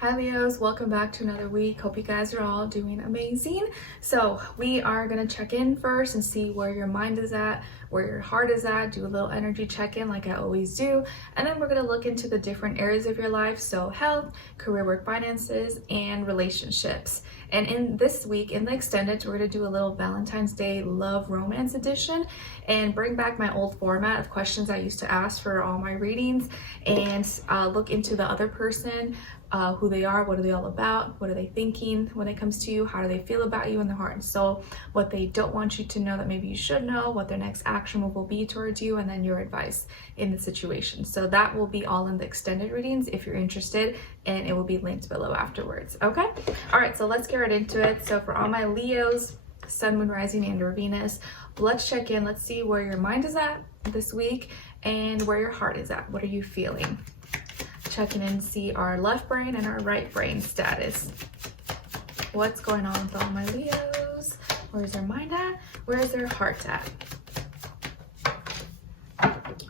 Hi Leos, welcome back to another week. Hope you guys are all doing amazing. So we are going to check in first and see where your mind is at, where your heart is at, do a little energy check-in like I always do. And then we're going to look into the different areas of your life. So health, career, work, finances, and relationships. And in this week, in the extended, we're going to do a little Valentine's Day love romance edition and bring back my old format of questions I used to ask for all my readings and look into the other person, who they are, what are they all about, what are they thinking when it comes to you, how do they feel about you in their heart and soul, what they don't want you to know that maybe you should know, what their next action move will be towards you, and then your advice in the situation. So that will be all in the extended readings if you're interested, and it will be linked below afterwards. Okay, all right, so let's get right into it. So for all my Leos, Sun, Moon, Rising, and or Venus, let's check in. Let's see where your mind is at this week and where your heart is at. What are you feeling? Checking in, see our left brain and our right brain status. What's going on with all my Leos? Where's their mind at? Where's their heart at?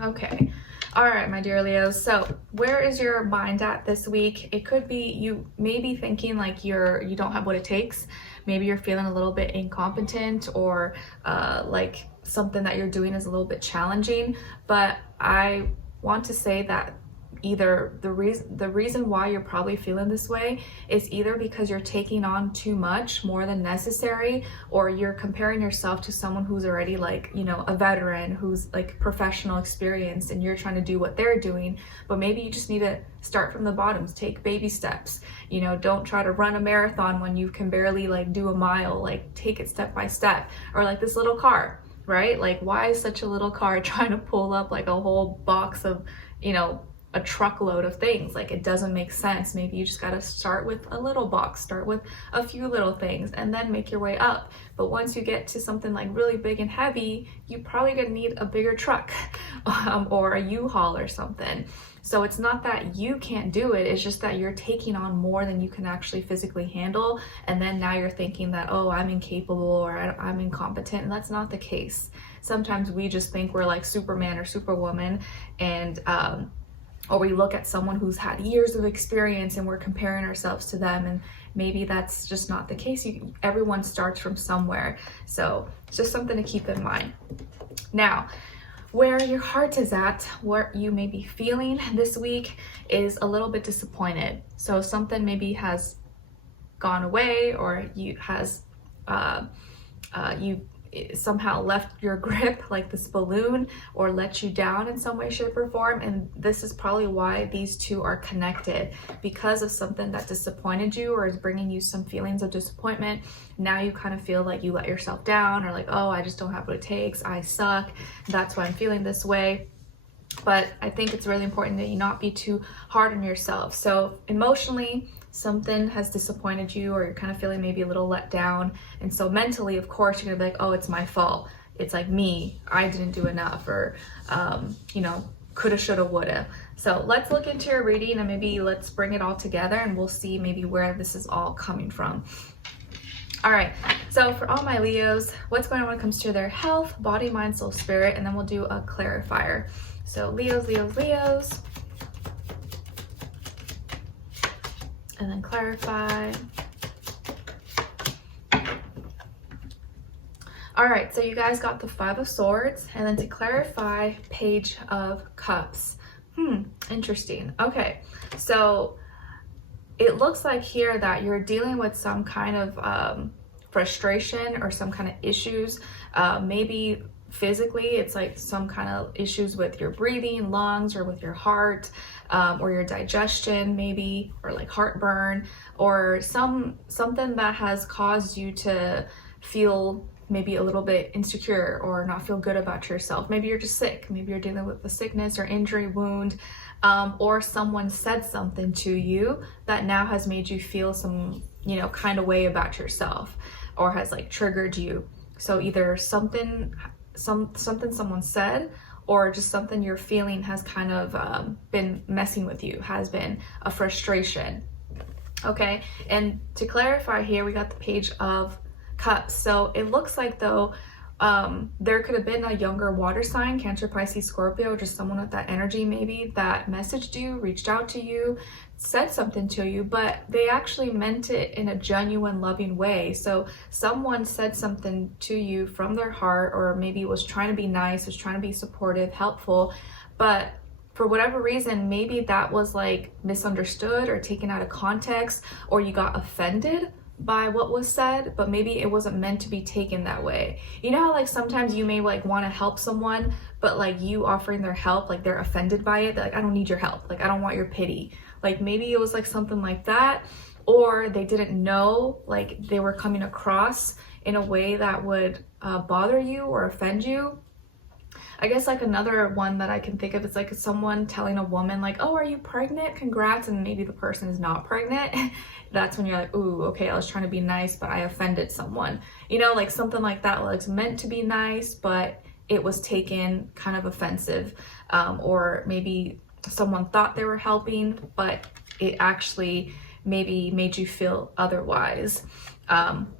Okay. All right, my dear Leos. So where is your mind at this week? It could be you may be thinking like you don't have what it takes. Maybe you're feeling a little bit incompetent or like something that you're doing is a little bit challenging. But I want to say that either the reason why you're probably feeling this way is either because you're taking on too much, more than necessary, or you're comparing yourself to someone who's already like, you know, a veteran, who's like professional experience, and you're trying to do what they're doing. But maybe you just need to start from the bottoms, take baby steps. You know, don't try to run a marathon when you can barely like do a mile. Like take it step by step. Or like this little car, right? Like why is such a little car trying to pull up like a whole box of, you know, a truckload of things? Like it doesn't make sense. Maybe you just got to start with a little box, start with a few little things, and then make your way up. But once you get to something like really big and heavy, you probably gonna need a bigger truck or a U-Haul or something. So it's not that you can't do it, it's just that you're taking on more than you can actually physically handle. And then now you're thinking that, oh, I'm incapable or I'm incompetent, and that's not the case. Sometimes we just think we're like Superman or Superwoman, and or we look at someone who's had years of experience and we're comparing ourselves to them, and maybe that's just not the case. Everyone starts from somewhere. So it's just something to keep in mind. Now, where your heart is at, what you may be feeling this week is a little bit disappointed. So something maybe has gone away, or you somehow left your grip like this balloon, or let you down in some way, shape, or form. And this is probably why these two are connected, because of something that disappointed you or is bringing you some feelings of disappointment. Now you kind of feel like you let yourself down, or like, oh, I just don't have what it takes, I suck, that's why I'm feeling this way. But I think it's really important that you not be too hard on yourself. So emotionally, something has disappointed you, or you're kind of feeling maybe a little let down. And so mentally, of course, you're gonna be like, oh, it's my fault. It's like me, I didn't do enough, or, you know, coulda, shoulda, woulda. So let's look into your reading and maybe let's bring it all together, and we'll see maybe where this is all coming from. All right, so for all my Leos, what's going on when it comes to their health, body, mind, soul, spirit, and then we'll do a clarifier. So Leos, Leos, Leos. And then clarify. All right, so you guys got the Five of Swords, and then to clarify, Page of Cups. Interesting. Okay, so it looks like here that you're dealing with some kind of frustration or some kind of issues. Maybe physically, it's like some kind of issues with your breathing, lungs, or with your heart, or your digestion maybe, or like heartburn, or something that has caused you to feel maybe a little bit insecure or not feel good about yourself. Maybe you're just sick. Maybe you're dealing with a sickness or injury, wound, or someone said something to you that now has made you feel some, you know, kind of way about yourself, or has like triggered you. So either something someone said, or just something you're feeling has kind of been messing with you, has been a frustration. Okay, and to clarify here, we got the Page of Cups. So it looks like though there could have been a younger water sign, Cancer, Pisces, Scorpio, just someone with that energy maybe that messaged you, reached out to you said something to you, but they actually meant it in a genuine, loving way. So someone said something to you from their heart, or maybe was trying to be nice, was trying to be supportive, helpful, but for whatever reason, maybe that was like misunderstood or taken out of context, or you got offended by what was said, but maybe it wasn't meant to be taken that way. You know how like sometimes you may like want to help someone, but like you offering their help, like they're offended by it. They're like, I don't need your help. Like, I don't want your pity. Like maybe it was like something like that, or they didn't know, like they were coming across in a way that would bother you or offend you. I guess like another one that I can think of is like someone telling a woman like, oh, are you pregnant? Congrats. And maybe the person is not pregnant. That's when you're like, ooh, okay, I was trying to be nice, but I offended someone. You know, like something like that, like it's meant to be nice, but it was taken kind of offensive. Or maybe someone thought they were helping, but it actually maybe made you feel otherwise.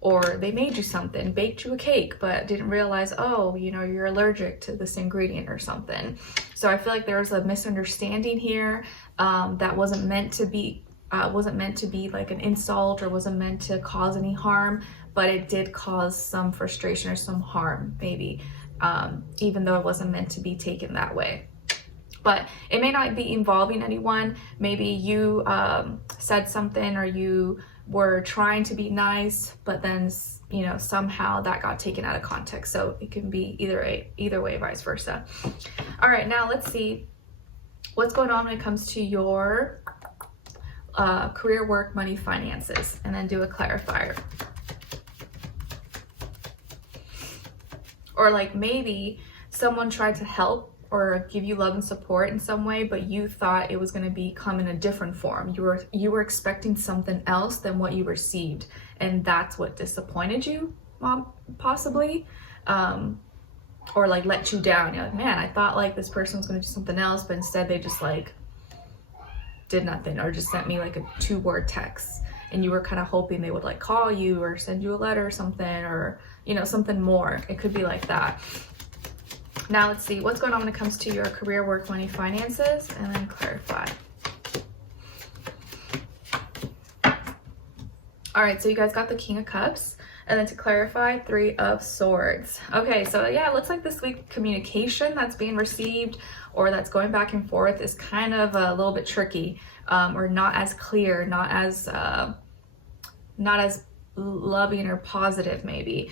Or they made you something, baked you a cake, but didn't realize, oh, you know, you're allergic to this ingredient or something. So I feel like there was a misunderstanding here that wasn't meant to be like an insult, or wasn't meant to cause any harm, but it did cause some frustration or some harm, maybe, even though it wasn't meant to be taken that way. But it may not be involving anyone. Maybe you said something, or you were trying to be nice, but then, you know, somehow that got taken out of context. So it can be either way, vice versa. All right, now let's see what's going on when it comes to your career, work, money, finances, and then do a clarifier. Or like maybe someone tried to help or give you love and support in some way, but you thought it was going to come in a different form. You were expecting something else than what you received, and that's what disappointed you, possibly, or like let you down. You're like, man, I thought like this person was going to do something else, but instead they just like did nothing, or just sent me like a 2-word text, and you were kind of hoping they would like call you or send you a letter or something, or you know, something more. It could be like that. Now let's see what's going on when it comes to your career, work, money, finances, and then clarify. All right, so you guys got the King of Cups, and then to clarify, 3 of Swords. Okay, so yeah, it looks like this week communication that's being received or that's going back and forth is kind of a little bit tricky, or not as clear, not as loving or positive, maybe.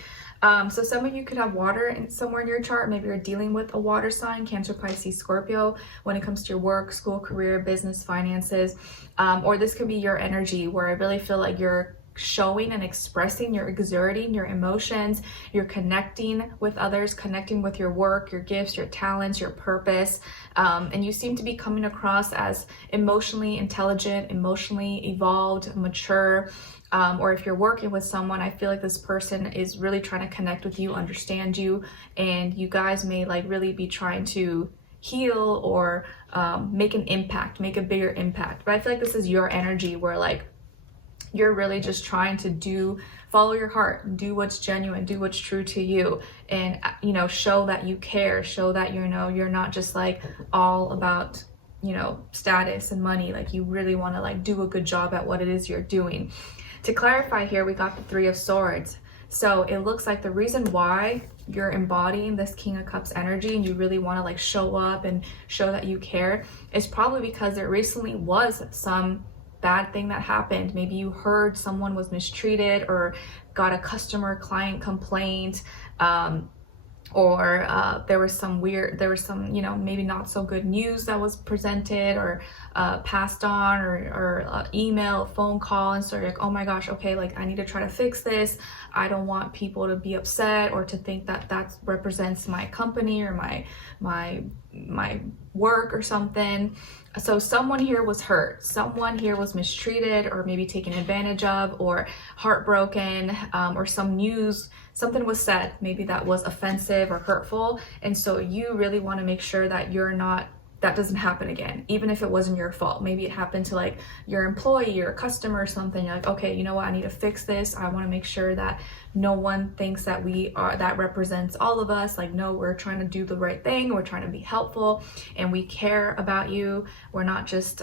So some of you could have water somewhere in your chart. Maybe you're dealing with a water sign, Cancer, Pisces, Scorpio, when it comes to your work, school, career, business, finances. Or this could be your energy, where I really feel like you're showing and expressing, you're exerting your emotions, you're connecting with others, connecting with your work, your gifts, your talents, your purpose. And you seem to be coming across as emotionally intelligent, emotionally evolved, mature. Or if you're working with someone, I feel like this person is really trying to connect with you, understand you, and you guys may like really be trying to heal or make an impact, make a bigger impact. But I feel like this is your energy, where like you're really just trying to follow your heart, do what's genuine, do what's true to you, and you know, show that you care, show that you know you're not just like all about, you know, status and money. Like you really want to like do a good job at what it is you're doing. To clarify here, we got the 3 of Swords. So it looks like the reason why you're embodying this King of Cups energy and you really want to like show up and show that you care is probably because there recently was some bad thing that happened. Maybe you heard someone was mistreated, or got a client complaint, or there was some, you know, maybe not so good news that was presented or passed on, or email, phone call, and so you're like, oh my gosh, okay, like I need to try to fix this. I don't want people to be upset or to think that that represents my company or my work or something. So someone here was hurt, someone here was mistreated, or maybe taken advantage of, or heartbroken, or something was said, maybe that was offensive or hurtful. And so you really want to make sure that that doesn't happen again, even if it wasn't your fault. Maybe it happened to like your employee or customer or something. You're like, okay, you know what? I need to fix this. I want to make sure that no one thinks that that represents all of us. Like, no, we're trying to do the right thing. We're trying to be helpful, and we care about you. We're not just,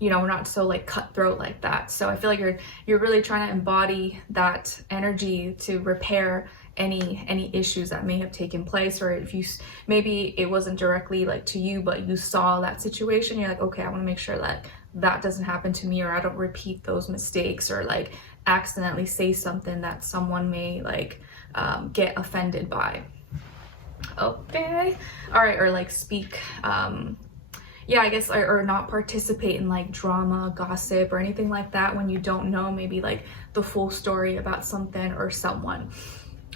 we're not so like cutthroat like that. So I feel like you're really trying to embody that energy to repair any issues that may have taken place, or if you maybe it wasn't directly like to you, but you saw that situation, you're like, okay, I want to make sure that that doesn't happen to me, or I don't repeat those mistakes, or like accidentally say something that someone may like get offended by. Okay, all right, or like speak yeah, I guess, or not participate in like drama, gossip, or anything like that when you don't know maybe like the full story about something or someone.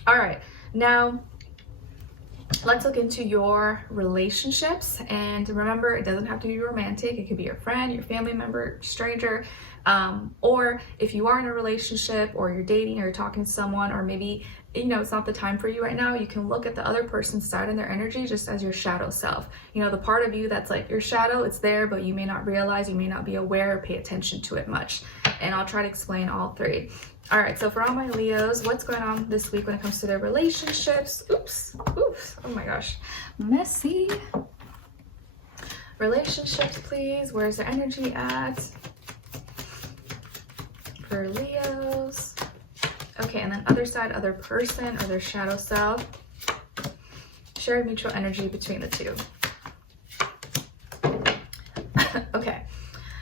All right, now let's look into your relationships. And remember, it doesn't have to be romantic. It could be your friend, your family member, stranger, or if you are in a relationship, or you're dating, or you're talking to someone, or maybe it's not the time for you right now, you can look at the other person's side and their energy just as your shadow self. The part of you that's like your shadow, it's there, but you may not realize, you may not be aware or pay attention to it much. And I'll try to explain all three. All right, so for all my Leos, what's going on this week when it comes to their relationships? Oops, oh my gosh, messy. Relationships, please. Where's the energy at for Leos? Okay, and then other side, other person, or their shadow self. Shared mutual energy between the two. Okay,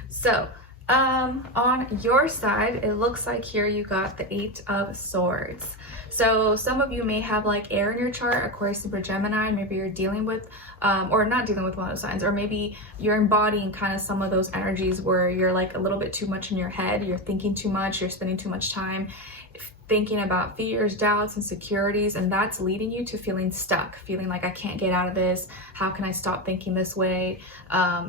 so on your side, it looks like here you got the 8 of Swords. So some of you may have like air in your chart, Aquarius, Libra, Gemini. Maybe you're dealing with, or not dealing with one of those signs, or maybe you're embodying kind of some of those energies where you're like a little bit too much in your head. You're thinking too much, you're spending too much time thinking about fears, doubts, insecurities, and that's leading you to feeling stuck, feeling like I can't get out of this. How can I stop thinking this way?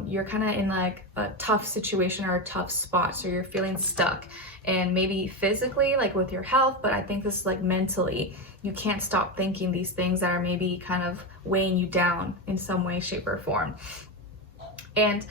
You're kind of in like a tough situation or a tough spot, so you're feeling stuck. And maybe physically, like with your health, but I think this is like mentally. You can't stop thinking these things that are maybe kind of weighing you down in some way, shape, or form. And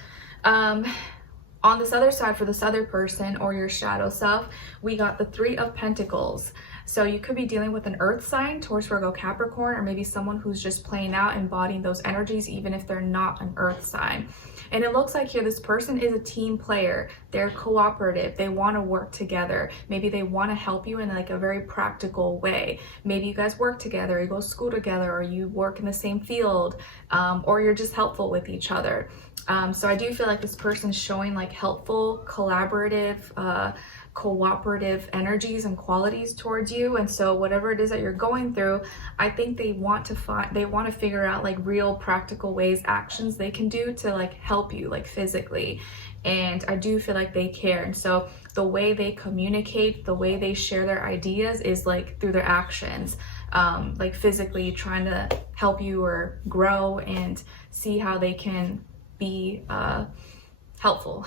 on this other side, for this other person or your shadow self, we got the 3 of Pentacles. So you could be dealing with an earth sign, Taurus, Virgo, Capricorn, or maybe someone who's just playing out, embodying those energies, even if they're not an earth sign. And it looks like here this person is a team player. They're cooperative. They want to work together. Maybe they want to help you in like a very practical way. Maybe you guys work together, you go to school together, or you work in the same field, or you're just helpful with each other. So I do feel like this person's showing like helpful, collaborative, cooperative energies and qualities towards you. And so whatever it is that you're going through, I think they want to figure out like real practical ways, actions they can do to like help you like physically. And I do feel like they care. And so the way they communicate, the way they share their ideas is like through their actions, like physically trying to help you or grow and see how they can be helpful.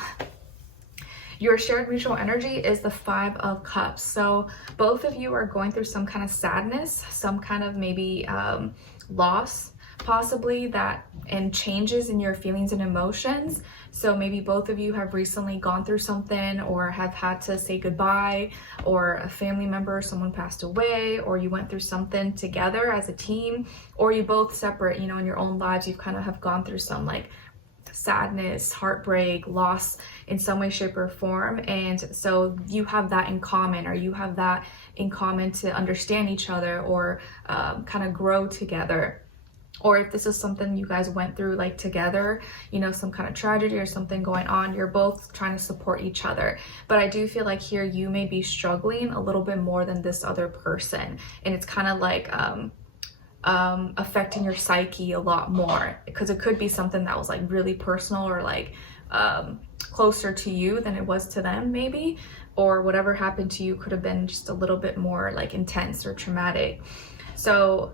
Your shared mutual energy is the 5 of Cups. So both of you are going through some kind of sadness, some kind of maybe loss, possibly, and changes in your feelings and emotions. So maybe both of you have recently gone through something, or have had to say goodbye, or a family member, someone passed away, or you went through something together as a team, or you both separate, in your own lives, you kind of have gone through some like sadness, heartbreak, loss in some way, shape, or form. And so you have that in common, or you have that in common to understand each other, or kind of grow together. Or if this is something you guys went through like together, some kind of tragedy or something going on, you're both trying to support each other. But I do feel like here you may be struggling a little bit more than this other person. And it's kind of like affecting your psyche a lot more, because it could be something that was like really personal, or like closer to you than it was to them maybe, or whatever happened to you could have been just a little bit more like intense or traumatic. So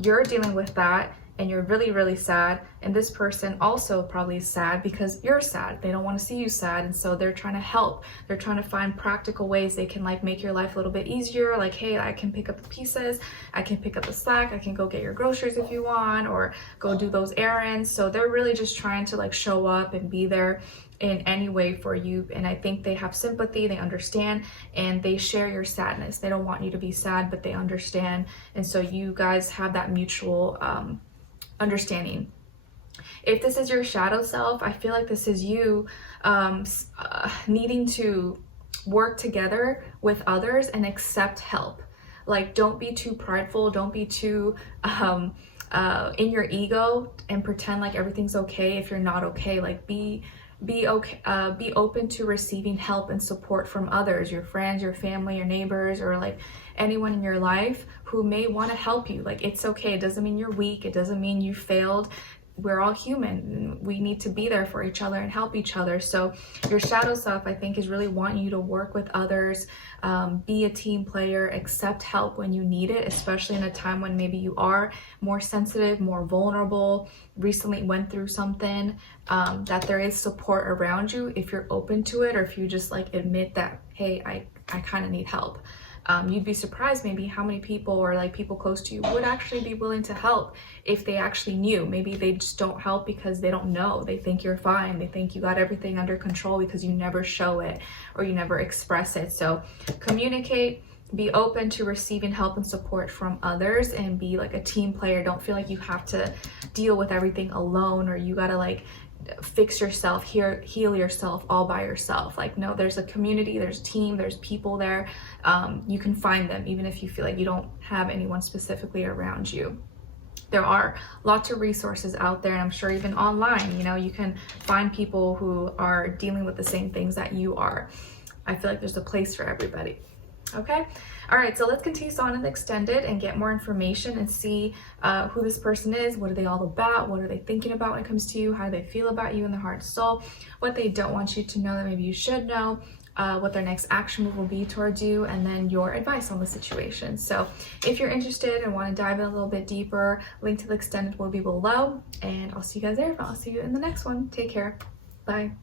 you're dealing with that, and you're really, really sad. And this person also probably is sad because you're sad. They don't want to see you sad. And so they're trying to help. They're trying to find practical ways they can like make your life a little bit easier. Like, hey, I can pick up the pieces. I can pick up the slack. I can go get your groceries if you want, or go do those errands. So they're really just trying to like show up and be there in any way for you. And I think they have sympathy, they understand, and they share your sadness. They don't want you to be sad, but they understand. And so you guys have that mutual understanding. If this is your shadow self, I feel like this is you needing to work together with others and accept help. Like, don't be too prideful, don't be too in your ego and pretend like everything's okay if you're not okay. Like, be okay, be open to receiving help and support from others, your friends, your family, your neighbors, or like anyone in your life who may want to help you. Like, it's okay. It doesn't mean you're weak. It doesn't mean you failed. We're all human. We need to be there for each other and help each other. So your shadow self, I think, is really wanting you to work with others, be a team player, accept help when you need it, especially in a time when maybe you are more sensitive, more vulnerable, recently went through something, that there is support around you if you're open to it, or if you just like admit that, hey, I kind of need help. You'd be surprised maybe how many people, or like people close to you, would actually be willing to help if they actually knew. Maybe they just don't help because they don't know. They think you're fine. They think you got everything under control because you never show it or you never express it. So communicate, be open to receiving help and support from others, and be like a team player. Don't feel like you have to deal with everything alone, or you gotta like fix yourself, heal yourself all by yourself. Like, no, there's a community, there's a team, there's people there. You can find them even if you feel like you don't have anyone specifically around you. There are lots of resources out there, and I'm sure even online, you know, you can find people who are dealing with the same things that you are. I feel like there's a place for everybody. Okay. All right. So let's continue on in the extended and get more information and see who this person is. What are they all about? What are they thinking about when it comes to you? How do they feel about you in their heart and soul? What they don't want you to know that maybe you should know. What their next action move will be towards you, and then your advice on the situation. So if you're interested and want to dive in a little bit deeper, link to the extended will be below, and I'll see you guys there. I'll see you in the next one. Take care. Bye.